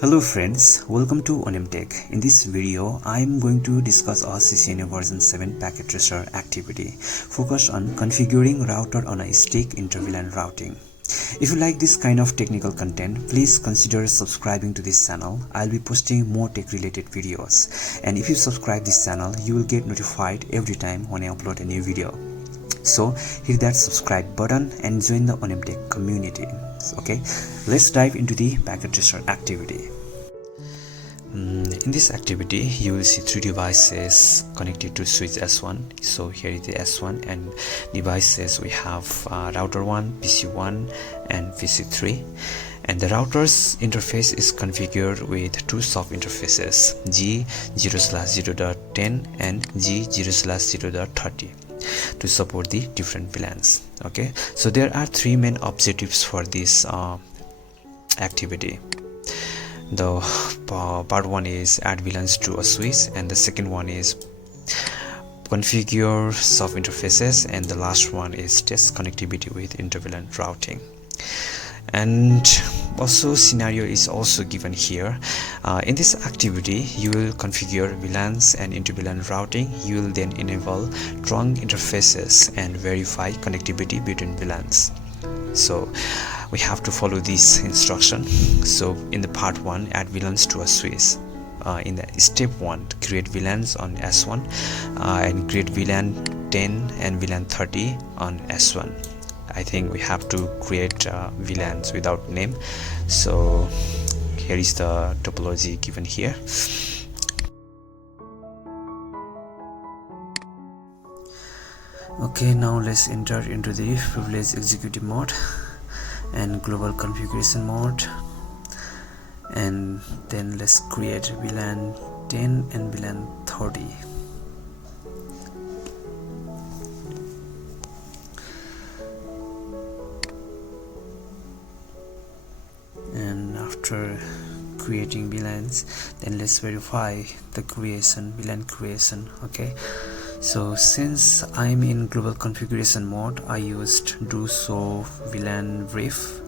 Hello friends, welcome to NetAcad. In this video, I am going to discuss our CCNA version 7 packet tracer activity focused on configuring router on a stick Inter-VLAN routing. If you like this kind of technical content, please consider subscribing to this channel. I'll be posting more tech related videos, and if you subscribe this channel, you will get notified every time when I upload a new video. So hit that subscribe button and join the NetAcad community. Okay, let's dive into the packet tracer activity. In this activity, you will see three devices connected to switch S1. So here is the S1, and devices we have router 1, PC 1 and PC 3. And the router's interface is configured with two soft interfaces, G0/0.10 and G0/0.30 to support the different VLANs. Okay, so there are three main objectives for this activity. The part one is add VLANs to a switch, and the second one is configure soft interfaces, and the last one is test connectivity with Inter-VLAN routing. And also scenario is also given here. In this activity, you will configure VLANs and Inter-VLAN routing. You will then enable trunk interfaces and verify connectivity between VLANs. So we have to follow this instruction. So in the part 1, add VLANs to a switch. In the step 1, create VLANs on S1 and create VLAN 10 and VLAN 30 on S1. I think we have to create VLANs without name. So here is the topology given here. Okay, now let's enter into the privilege executive mode and global configuration mode, and then let's create VLAN 10 and VLAN 30. And after creating VLANs, then let's verify the VLAN creation. Okay, so since I'm in global configuration mode, I used do show VLAN brief.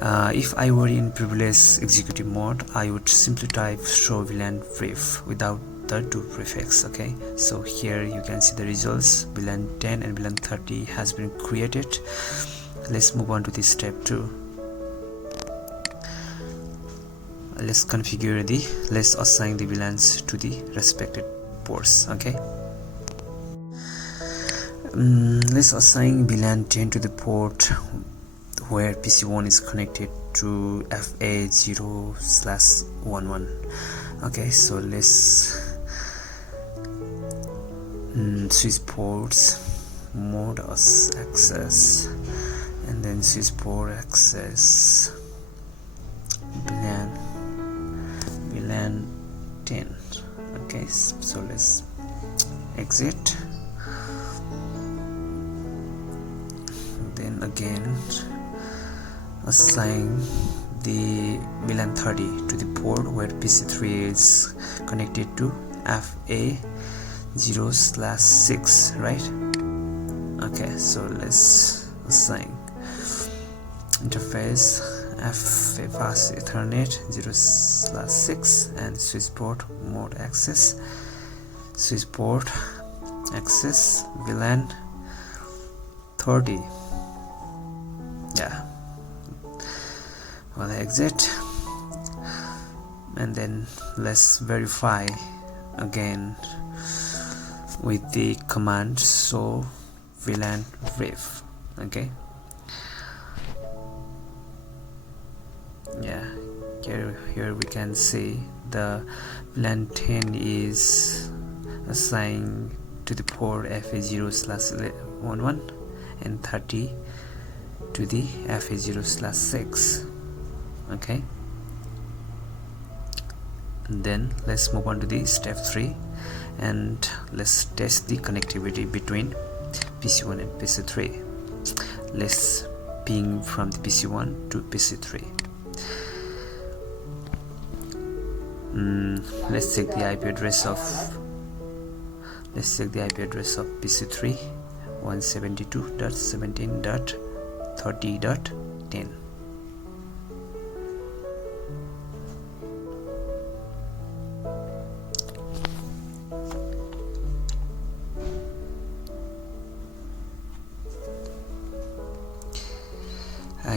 If I were in privilege executive mode, I would simply type show VLAN brief without the do prefix. Okay, so here you can see the results. VLAN 10 and VLAN 30 has been created. Let's move on to this step 2. Let's assign the VLANs to the respected ports. Okay, let's assign VLAN 10 to the port where PC1 is connected to FA0/11. Okay, so let's switch ports, mode as access, and then switch port access VLAN 10. Okay, so let's exit. Then again assign the VLAN 30 to the port where PC3 is connected to FA0/6, right? Okay, so let's assign interface FA fast Ethernet 0/6 and switch port mode access, switch port access VLAN 30. Yeah, well, exit, and then let's verify again with the command show VLAN brief. Okay, yeah, here we can see the VLAN 10 is assigned to the port FA0/11 and 30 to the FA0/6. Okay, and then let's move on to the step 3, and let's test the connectivity between PC1 and PC3. Let's ping from the PC1 to PC3. Let's check the IP address of PC3, 172.17.30.10.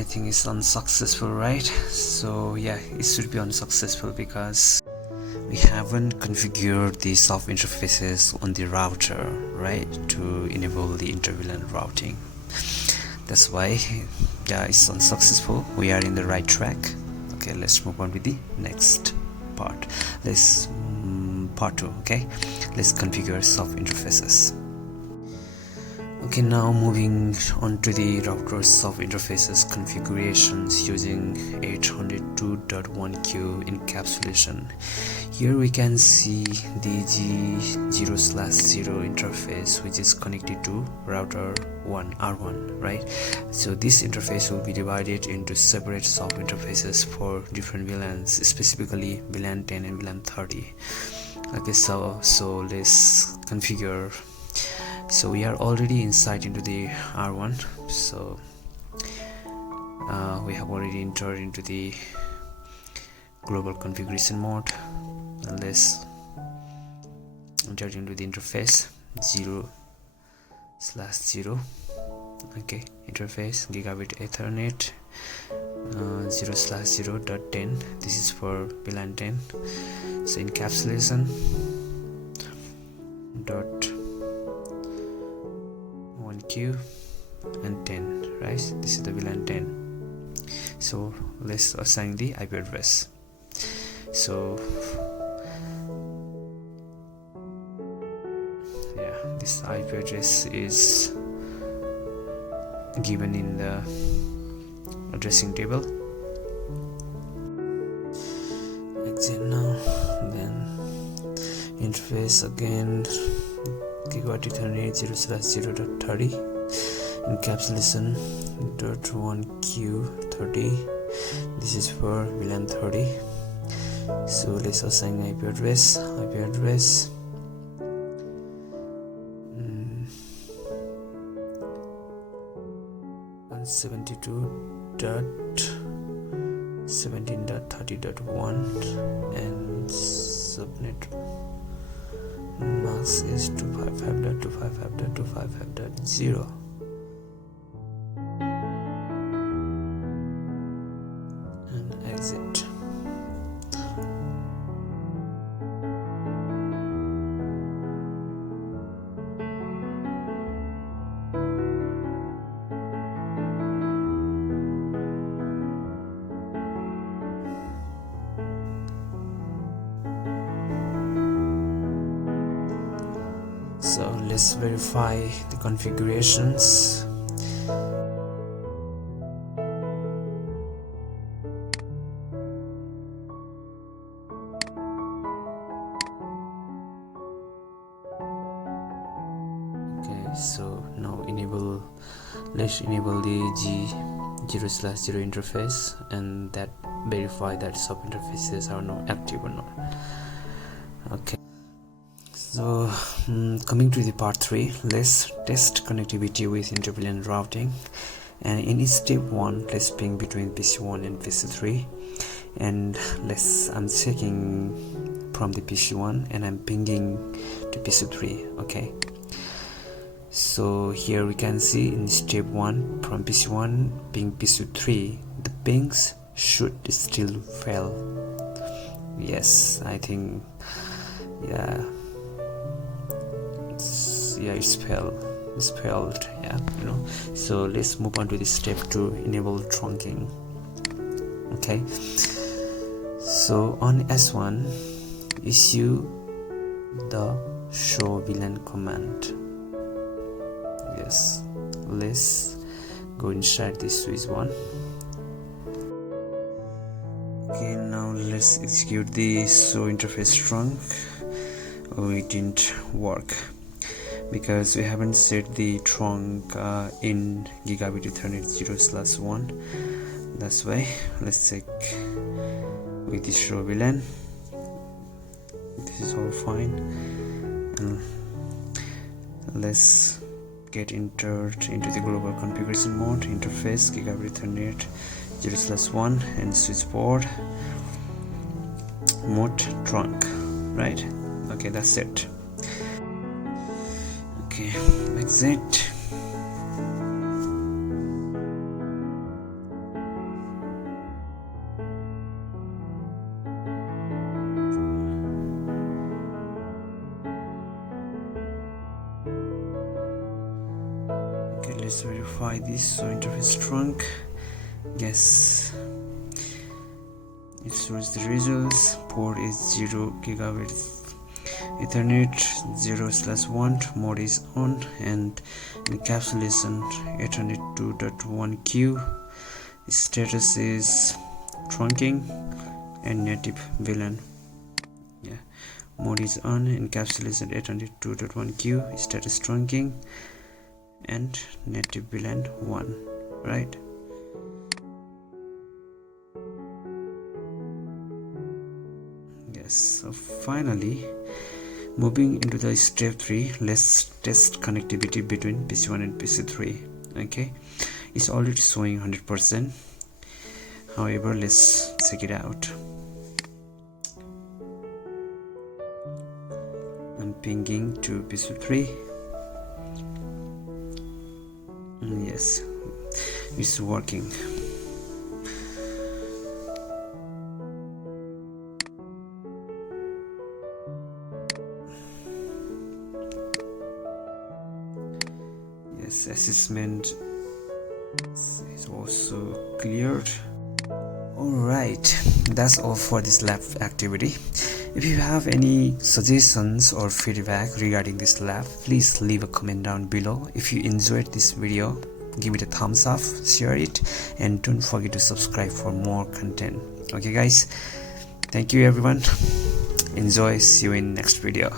think it's unsuccessful, right? So yeah, it should be unsuccessful because we haven't configured the soft interfaces on the router, right, to enable the inter-VLAN routing. That's why, yeah, it's unsuccessful. We are in the right track. Okay, let's move on with the next part. Let's part 2. Okay, let's configure soft interfaces. Okay, now moving on to the router soft interfaces configurations using 802.1q encapsulation. Here we can see the G0/0 interface, which is connected to router 1 R1, right? So this interface will be divided into separate soft interfaces for different VLANs, specifically VLAN 10 and VLAN 30. Okay, so let's configure. So we are already inside into the R1, so we have already entered into the global configuration mode. And let's enter into the interface 0/0. Okay, interface gigabit Ethernet 0/0.10. This is for VLAN 10. So encapsulation dot 1q and 10, right? This is the VLAN 10. So let's assign the IP address. So yeah, this IP address is given in the addressing table. Exit now, then interface again gigabit Ethernet 0/0.30 encapsulation .1q30. This is for VLAN 30. So let's assign IP address 172.17.30.1 and subnet mask is 255.255.255.0 and exit. So let's verify the configurations. Okay, so now let's enable the G0/0 interface, and that verify that sub interfaces are not active or not. Okay, so coming to the part 3, let's test connectivity with inter-VLAN routing. And in step 1, let's ping between PC1 and PC3, and I'm checking from the PC1 and I'm pinging to PC3. Okay, so here we can see in step 1 from PC1 ping PC3, the pings should still fail. Yes, I think it's failed, yeah, so let's move on to the step 2, enable trunking. Okay, so on S1 issue the show VLAN command. Yes, let's go inside this switch 1. Okay, now let's execute the show interface trunk. Oh, it didn't work because we haven't set the trunk in gigabit Ethernet 0/1. That's why. Let's check with the show VLAN. This is all fine, and let's get entered into the global configuration mode. Interface gigabit Ethernet 0/1 and switchboard mode trunk, right? Okay, that's it. Okay, exit. let's verify this. So interface trunk, yes, it shows the results. Port is 0 gigabit Ethernet 0/1, mode is on, and encapsulation 802.1q, status is trunking, and native VLAN, yeah, mode is on, encapsulation 802.1q, status trunking, and native VLAN 1, right? Yes, so finally moving into the step 3, let's test connectivity between PC1 and PC3. Okay, it's already showing 100%. However, let's check it out. I'm pinging to PC3. Yes, it's working. Yes, assessment is also cleared. Alright, that's all for this lab activity. If you have any suggestions or feedback regarding this lab, please leave a comment down below. If you enjoyed this video, give it a thumbs up, share it, and don't forget to subscribe for more content. Okay guys, thank you everyone, enjoy, see you in next video.